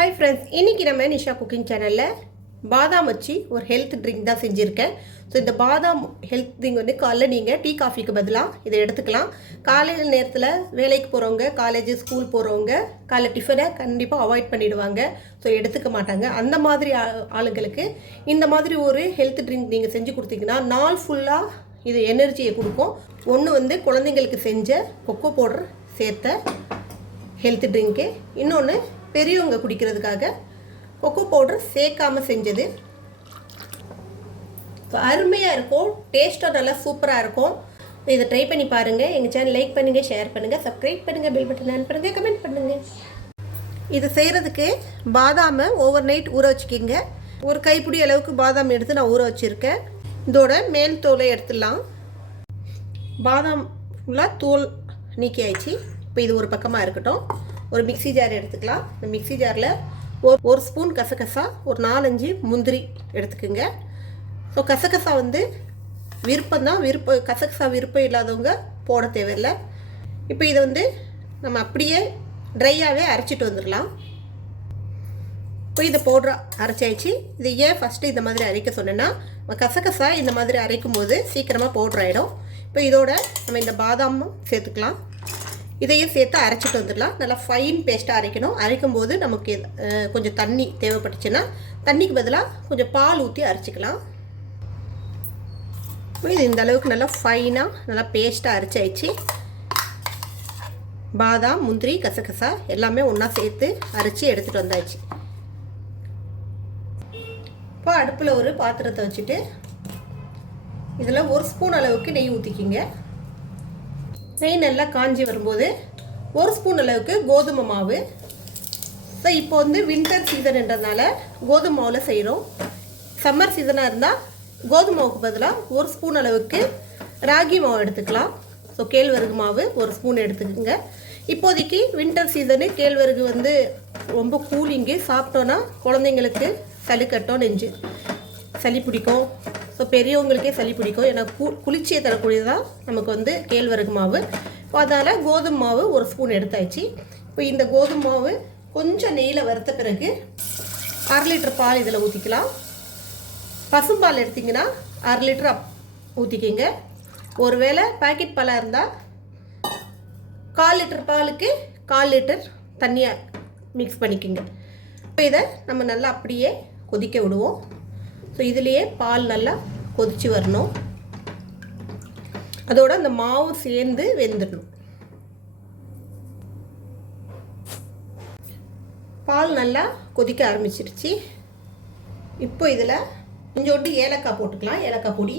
Hi friends, இன்றைக்கி நம்ம Nisha cooking சேனலில் பாதாம் வச்சு ஒரு ஹெல்த் ட்ரிங்க் தான் செஞ்சுருக்கேன். ஸோ இந்த பாதாம் ஹெல்த் ட்ரிங்க் வந்து காலைல நீங்கள் டீ காஃபிக்கு பதிலாக இதை எடுத்துக்கலாம். காலையில் நேரத்தில் வேலைக்கு போகிறவங்க, காலேஜ் ஸ்கூல் போகிறவங்க காலைல டிஃபனை கண்டிப்பாக அவாய்ட் பண்ணிவிடுவாங்க. ஸோ எடுத்துக்க மாட்டாங்க. அந்த மாதிரி ஆளுங்களுக்கு இந்த மாதிரி ஒரு ஹெல்த் ட்ரிங்க் நீங்கள் செஞ்சு கொடுத்தீங்கன்னா நாள் ஃபுல்லாக இது எனர்ஜியை கொடுக்கும். ஒன்று வந்து குழந்தைங்களுக்கு செஞ்ச கொக்கோ பவுடர் சேர்த்த ஹெல்த் ட்ரிங்க்கு, இன்னொன்று பெரியவங்க குடிக்கிறதுக்காக கொக்கோ பவுடர் சேர்க்காமல் செஞ்சது. அருமையாக இருக்கும், டேஸ்ட்டாக நல்லா சூப்பராக இருக்கும். இதை ட்ரை பண்ணி பாருங்கள். எங்கள் சேனல் லைக் பண்ணுங்கள், ஷேர் பண்ணுங்கள், சப்ஸ்கிரைப் பண்ணுங்கள், பெல் பட்டன் ஆன் பண்ணுங்கள், கமெண்ட் பண்ணுங்கள். இது செய்கிறதுக்கு பாதாமை ஓவர் நைட் ஊற வச்சுக்கிங்க. ஒரு கைப்பிடி அளவுக்கு பாதாம் எடுத்து நான் ஊற வச்சுருக்கேன். இதோட மேல் தோலை எடுத்துடலாம். பாதாம் ஃபுல்லாக தோல் நீக்கி ஆயிடுச்சு. இப்போ இது ஒரு பக்கமாக இருக்கட்டும். ஒரு மிக்சி ஜார் எடுத்துக்கலாம். இந்த மிக்சி ஜாரில் ஒரு ஸ்பூன் கசகசா, ஒரு 4-5 முந்திரி எடுத்துக்கோங்க. ஸோ கசகசா வந்து விருப்பம்தான், கசகசா விருப்பம் இல்லாதவங்க போட தேவையில்லை. இப்போ இதை வந்து நம்ம அப்படியே ட்ரையாகவே அரைச்சிட்டு வந்துடலாம். இப்போ இதை பவுட்ரு அரைச்சாயிடுச்சு. இது ஏன் ஃபஸ்ட்டு இந்த மாதிரி அரைக்க சொன்னேன்னா, கசகசா இந்த மாதிரி அரைக்கும் போது சீக்கிரமாக பவுட்ரு ஆகிடும். இப்போ இதோட நம்ம இந்த பாதாமும் சேர்த்துக்கலாம். இதையும் சேர்த்து அரைச்சிட்டு வந்துடலாம். நல்லா ஃபைன் பேஸ்ட்டாக அரைக்கணும். அரைக்கும் போது நமக்கு கொஞ்சம் தண்ணி தேவைப்பட்டுச்சுன்னா தண்ணிக்கு பதிலாக கொஞ்சம் பால் ஊற்றி அரைச்சிக்கலாம். இது இந்த அளவுக்கு நல்லா ஃபைனாக நல்லா பேஸ்ட்டாக அரைச்சாயிடுச்சு. பாதாம், முந்திரி, கசகசா எல்லாமே ஒன்றா சேர்த்து அரைச்சி எடுத்துகிட்டு வந்தாச்சு. இப்போ அடுப்பில் ஒரு பாத்திரத்தை வச்சுட்டு இதில் 1 ஸ்பூன் அளவுக்கு நெய் ஊற்றிக்கிங்க. நெய் நல்லா காஞ்சி வரும்போது 1 ஸ்பூன் அளவுக்கு கோதுமை மாவு. ஸோ இப்போ வந்து வின்டர் சீசன்ன்றதுனால கோதுமை மாவில் செய்கிறோம். சம்மர் சீசனாக இருந்தால் கோதுமை மாவுக்கு பதிலாக 1 ஸ்பூன் அளவுக்கு ராகி மாவு எடுத்துக்கலாம். ஸோ கேழ்வரகு மாவு 1 ஸ்பூன் எடுத்துக்கோங்க. இப்போதைக்கு வின்டர் சீசனு கேழ்வரகு வந்து ரொம்ப கூலிங்கு, சாப்பிட்டோன்னா குழந்தைங்களுக்கு சளி கட்டும், சளி பிடிக்கும். ஸோ பெரியவங்களுக்கே சளி பிடிக்கும். ஏன்னா குளிர்ச்சியை தரக்கூடியதான் நமக்கு வந்து கேழ்வரகு மாவு. இப்போ அதனால் கோதுமை மாவு 1 ஸ்பூன் எடுத்தாச்சு. இப்போ இந்த கோதுமை மாவு கொஞ்சம் நெய்யில் வறுத்த பிறகு 1/2 லிட்டர் பால் இதில் ஊற்றிக்கலாம். பசும்பால் எடுத்திங்கன்னா 1/2 லிட்டர் ஊற்றிக்கிங்க. ஒருவேளை பாக்கெட் பாலாக இருந்தால் 1/4 லிட்டர் பாலுக்கு 1/4 லிட்டர் தண்ணியாக மிக்ஸ் பண்ணிக்கோங்க. இப்போ இதை நம்ம நல்லா அப்படியே கொதிக்க விடுவோம். ஸோ இதுலேயே பால் நல்லா கொதித்து வரணும். அதோட அந்த மாவு சேர்ந்து வெந்துடணும். பால் நல்லா கொதிக்க ஆரம்பிச்சிருச்சு. இப்போ இதில் கொஞ்சோண்டு ஏலக்காய் போட்டுக்கலாம். ஏலக்காய் பொடி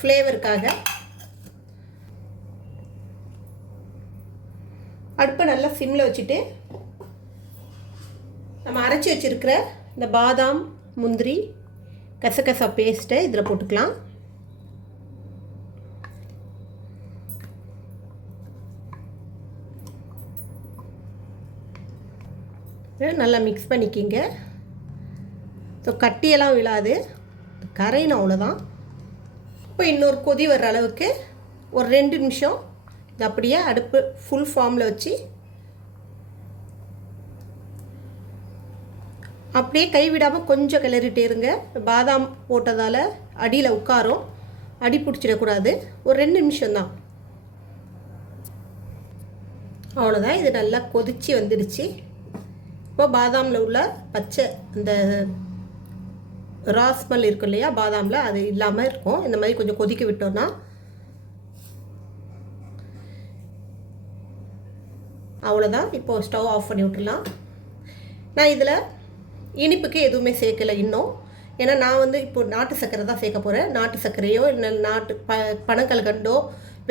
ஃப்ளேவருக்காக. அடுப்பை நல்லா சிம்மில் வச்சுட்டு நம்ம அரைச்சி வச்சுருக்கிற இந்த பாதாம், முந்திரி, கசகசா பேஸ்ட்டை இதில் போட்டுக்கலாம். நல்லா மிக்ஸ் பண்ணிக்கிங்க. ஸோ கட்டியெல்லாம் விழாது, கரையின அவ்வளோதான். இப்போ இன்னொரு கொதி வர்ற அளவுக்கு ஒரு 2 நிமிஷம் இது அப்படியே அடுப்பு ஃபுல் ஃபார்மில் வச்சு அப்படியே கைவிடாமல் கொஞ்சம் கிளறிட்டே இருங்க. பாதாம் போட்டதால் அடியில் உட்காரும், அடி பிடிச்சிடக்கூடாது. ஒரு 2 நிமிஷம் தான், அவ்வளோதான். இது நல்லா கொதித்து வந்துடுச்சு. இப்போ பாதாமில் உள்ள பச்சை இந்த ராஸ்மல் இருக்கும் இல்லையா பாதாமில், அது இல்லாமல் இருக்கும். இந்த மாதிரி கொஞ்சம் கொதிக்க விட்டோன்னா அவ்வளோதான். இப்போது ஸ்டவ் ஆஃப் பண்ணி விட்டுடலாம். நான் இதில் இனிப்புக்கு எதுவுமே சேர்க்கலை இன்னும். ஏன்னா நான் வந்து இப்போ நாட்டு சர்க்கரை தான் சேர்க்க போகிறேன். நாட்டு சர்க்கரையோ இல்லை நாட்டு பனங்கல்கண்டோ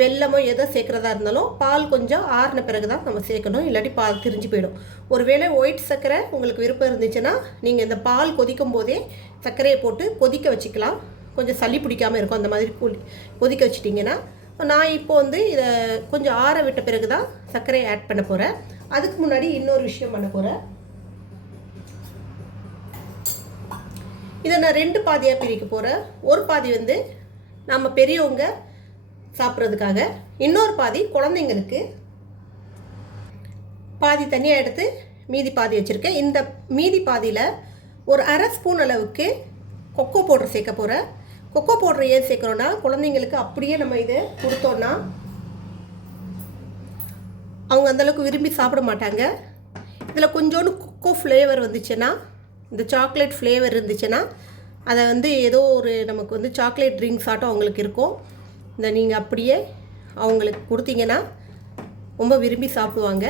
வெல்லமோ எதோ சேர்க்குறதா இருந்தாலும் பால் கொஞ்சம் ஆறின பிறகு தான் நம்ம சேர்க்கணும், இல்லாட்டி பால் திரிஞ்சு போயிடும். ஒருவேளை ஒயிட் சர்க்கரை உங்களுக்கு விருப்பம் இருந்துச்சுன்னா நீங்கள் இந்த பால் கொதிக்கும் போதே சர்க்கரையை போட்டு கொதிக்க வச்சுக்கலாம். கொஞ்சம் சளி பிடிக்காமல் இருக்கும். அந்த மாதிரி கொதிக்க வச்சிட்டிங்கன்னா. நான் இப்போ வந்து இதை கொஞ்சம் ஆற விட்ட பிறகு தான் சர்க்கரையை ஆட் பண்ண போகிறேன். அதுக்கு முன்னாடி இன்னொரு விஷயம் பண்ண போகிறேன். இதை நான் 2 பாதியாக பிரிக்க போகிறேன். ஒரு பாதி வந்து நம்ம பெரியவங்க சாப்பிட்றதுக்காக, இன்னொரு பாதி குழந்தைங்களுக்கு. பாதி தனியாக எடுத்து மீதி பாதி வச்சுருக்கேன். இந்த மீதி பாதியில் ஒரு அரை ஸ்பூன் அளவுக்கு கொக்கோ பவுடர் சேர்க்க போகிறேன். கொக்கோ பவுடர் ஏன் சேர்க்குறோன்னா, குழந்தைங்களுக்கு அப்படியே நம்ம இதை கொடுத்தோன்னா அவங்க அந்தளவுக்கு விரும்பி சாப்பிட மாட்டாங்க. இதில் கொஞ்சோண்டு கொக்கோ ஃப்ளேவர் வந்துச்சுன்னா, இந்த சாக்லேட் ஃப்ளேவர் இருந்துச்சுன்னா, அதை வந்து ஏதோ ஒரு நமக்கு வந்து சாக்லேட் ட்ரிங்க்ஸ் ஆட்டம் அவங்களுக்கு இருக்கும். இந்த நீங்கள் அப்படியே அவங்களுக்கு கொடுத்தீங்கன்னா ரொம்ப விரும்பி சாப்பிடுவாங்க.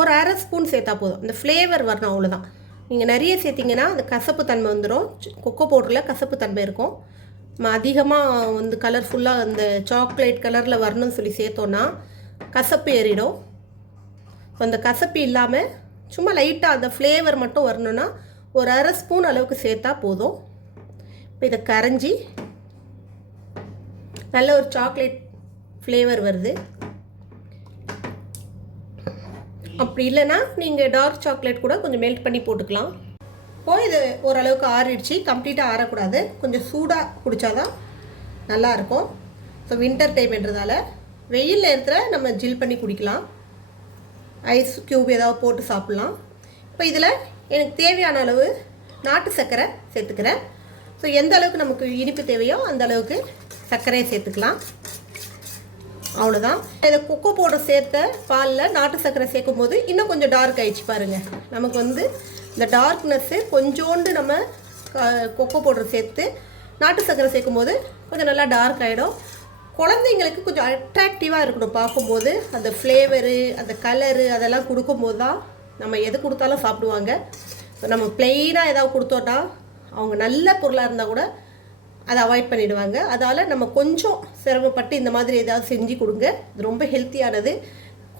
ஒரு அரை ஸ்பூன் சேர்த்தா போதும், இந்த ஃப்ளேவர் வரணும், அவ்வளோதான். நீங்கள் நிறைய சேர்த்திங்கன்னா அந்த கசப்பு தன்மை வந்துடும். கொக்கோ பவுடரில் கசப்பு தன்மை இருக்கும். நம்ம அதிகமாக வந்து கலர்ஃபுல்லாக அந்த சாக்லேட் கலரில் வரணும்னு சொல்லி சேர்த்தோன்னா கசப்பு ஏறிடும். அந்த கசப்பு இல்லாமல் சும்மா லைட்டாக அந்த ஃப்ளேவர் மட்டும் வரணுன்னா ஒரு அரை ஸ்பூன் அளவுக்கு சேர்த்தா போதும். இப்போ இதை கரைஞ்சி நல்ல ஒரு சாக்லேட் ஃப்ளேவர் வருது. அப்படி இல்லைன்னா நீங்கள் டார்க் சாக்லேட் கூட கொஞ்சம் மெல்ட் பண்ணி போட்டுக்கலாம். இப்போது இது ஓரளவுக்கு ஆறிடுச்சு. கம்ப்ளீட்டாக ஆறக்கூடாது, கொஞ்சம் சூடாக குடித்தாதான் நல்லாயிருக்கும். ஸோ வின்டர் டைம்ன்றதால வெயில் நேரத்தில் நம்ம ஜில் பண்ணி குடிக்கலாம். ஐஸ் க்யூப் ஏதாவது போட்டு சாப்பிட்லாம். இப்போ இதில் எனக்கு தேவையான அளவு நாட்டு சர்க்கரை சேர்த்துக்கிறேன். ஸோ எந்த அளவுக்கு நமக்கு இனிப்பு தேவையோ அந்த அளவுக்கு சர்க்கரையை சேர்த்துக்கலாம். அவ்வளோதான். இதை கொக்கோ பவுடர் சேர்த்த பாலில் நாட்டு சர்க்கரை சேர்க்கும் போது இன்னும் கொஞ்சம் டார்க் ஆகிடுச்சு பாருங்கள். நமக்கு வந்து இந்த டார்க்னஸ்ஸு கொஞ்சோண்டு நம்ம கொக்கோ பவுடர் சேர்த்து நாட்டு சர்க்கரை சேர்க்கும் போது கொஞ்சம் நல்லா டார்க் ஆகிடும். குழந்தைங்களுக்கு கொஞ்சம் அட்ராக்டிவாக இருக்கணும் பார்க்கும்போது. அந்த ஃப்ளேவரு, அந்த கலரு அதெல்லாம் கொடுக்கும்போது தான் நம்ம எது கொடுத்தாலும் சாப்பிடுவாங்க. நம்ம ப்ளெயினாக ஏதாவது கொடுத்தோன்னா அவங்க நல்ல பொருளாக இருந்தால் கூட அதை அவாய்ட் பண்ணிவிடுவாங்க. அதால் நம்ம கொஞ்சம் சிரமப்பட்டு இந்த மாதிரி ஏதாவது செஞ்சு கொடுங்க. இது ரொம்ப ஹெல்த்தியானது.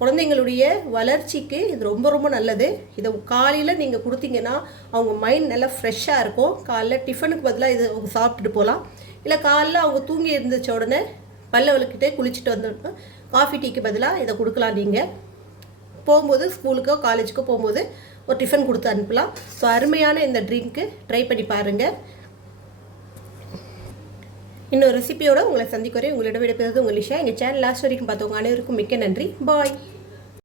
குழந்தைங்களுடைய வளர்ச்சிக்கு இது ரொம்ப ரொம்ப நல்லது. இதை காலையில் நீங்கள் கொடுத்தீங்கன்னா அவங்க மைண்ட் நல்லா ஃப்ரெஷ்ஷாக இருக்கும். காலைல டிஃபனுக்கு பதிலாக இது அவங்க சாப்பிட்டுட்டு போகலாம். இல்லை காலைல அவங்க தூங்கி இருந்துச்ச உடனே பல்ல விளக்கிட்டே குளிச்சுட்டு வந்துட்டோம் காஃபி டீக்கு பதிலாக இதை கொடுக்கலாம். நீங்கள் போகும்போது ஸ்கூலுக்கோ காலேஜுக்கோ போகும்போது ஒரு டிஃபன் கொடுத்து அனுப்பலாம். ஸோ அருமையான இந்த ட்ரிங்க்கு ட்ரை பண்ணி பாருங்கள். இன்னொரு ரெசிபியோடு உங்களை சந்திக்கிறேன். உங்களிடம் விடைபெறுவது உங்கள் லிஷா. எங்கள் சேனல் லாஸ்ட் வரைக்கும் பார்த்தவங்க அனைவருக்கும் மிக்க நன்றி. பாய்.